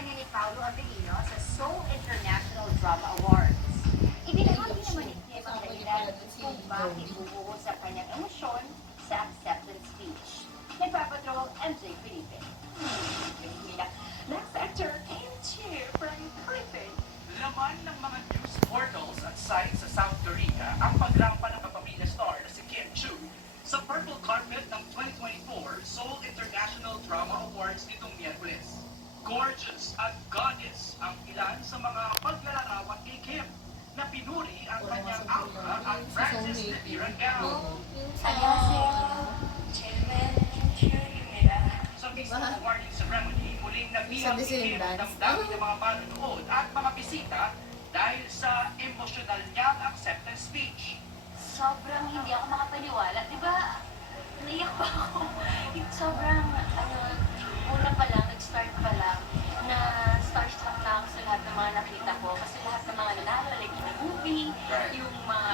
kanya ni Paolo Avellino sa Seoul International Drama Awards. Ibinahagi naman ni Kim ang dahilan kung bakit bubuo sa kanyang emosyon sa acceptance speech. Nagpapatrol MJ Felipe. Next actor came cheer from Philippines. Laman ng mga news portals at sites sa South Korea ang pagrampa ng kapamilya star na si Kim Chu sa purple carpet ng 2024 Seoul International Drama Awards nitong Miyerkules. Gorgeous at goddess ang ilan sa mga paglalarawan kay Kim na pinuri ang kanyang aura at Francis Lipiran gown. Sa mismong awarding ceremony, muling nagbilang si Kim ang damdamin ng mga manonood at mga bisita dahil sa emosyonal niyang acceptance speech. Sobrang hindi ako makapaniwala. Di ba, naiyak pa ako. Sobrang, una pa lang, nag-start pa lang, na starstruck na ako sa lahat ng mga nakita ko. Kasi lahat ng mga nanalo, like in the movie, yung mga,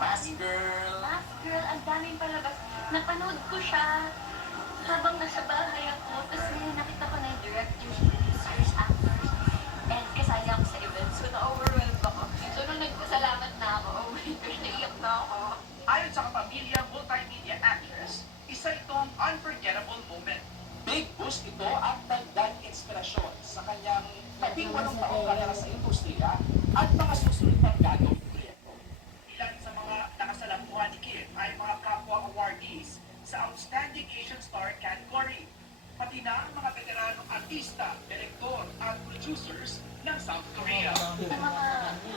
Mask Girl. Mask Girl, ang daming palabas. Napanood ko siya habang nasa bahay ako. Tapos ngayon nakita ko na yung directors, producers, actors, and kasali ako sa event. So, na-overwhelmed ako. So, nung nagpasalamat na ako, oh my gosh, naiyak na ako. Ayon sa kapamilya multimedia actress, isa itong unforgettable moment. Big boost ito at dagdag inspirasyon sa kanyang 18 taong karera sa industriya at mga susunod pang gagawing proyekto. Ilan sa mga nakasalamuhan ni Kim ay mga kapwa awardees sa Outstanding Asian Star category, pati na ang mga veteranong artista, direktor at producers ng South Korea. Ang mga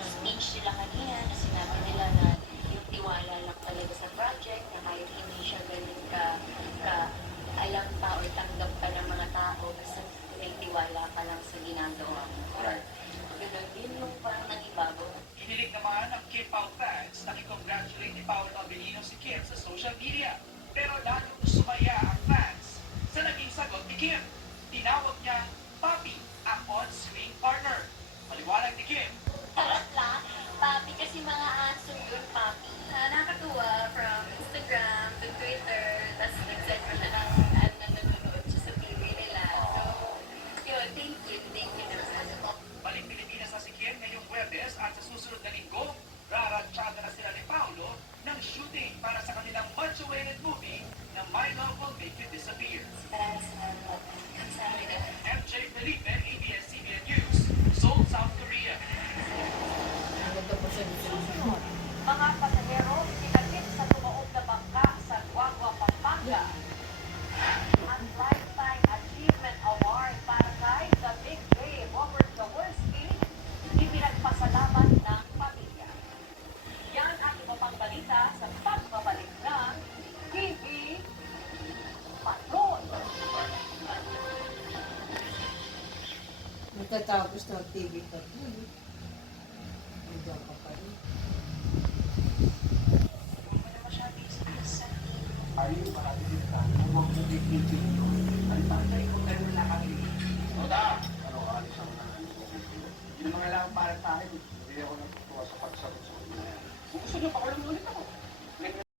speech nila kanina na sinabi nila na yung tiwala lang talaga sa project, na kahit hindi siya ganun ka alam pa o tanggap pa ng mga tao, basta may tiwala ka lang sa ginagawa mo. Right. Ganun din yung parang nangibago. Hinilig naman ang Kim Pao fans na i-congratulate ni Paolo Avellino si Kim sa social media. Pero lalong sumaya ang fans sa naging sagot ni Kim. Tinawag niya Papi ang on-screen partner. Maliwanag ni Kim, Tarat lang, papi kasi mga answer yun, papi. Nakakatuwa from Instagram to Twitter, tapos nag-send ko siya ng nanonood siya sa TV nila. So, yun, thank you naman. balik Pilipinas na si Kim ngayong Huwebes at sa susunod na linggo, rarantsada na sila ni Paolo ng shooting para sa kanilang much-awaited movie na My Love Will Make You Disappear. Maraming salamat. Kamsahamnida. MJ Felipe, ABS-CBN News, Seoul, South Korea. Mga pasahero pinagit sa tumaob na bangka sa Guagua, Pampanga. Ang Lifetime Achievement Award para kay The Big J. Robert Jaworski, ipinagpasalamat ng pamilya. Yan ang iba pang balita sa pagbabalik ng TV Patrol. Natatapos ng TV pa. Nandiyan ka pa rin. Ayun, marami din ka. Huwag mo big-big yun. Ay, tatay ko, tayo na kami. Ano, alis ako na. Yun ang mga lang para tayo.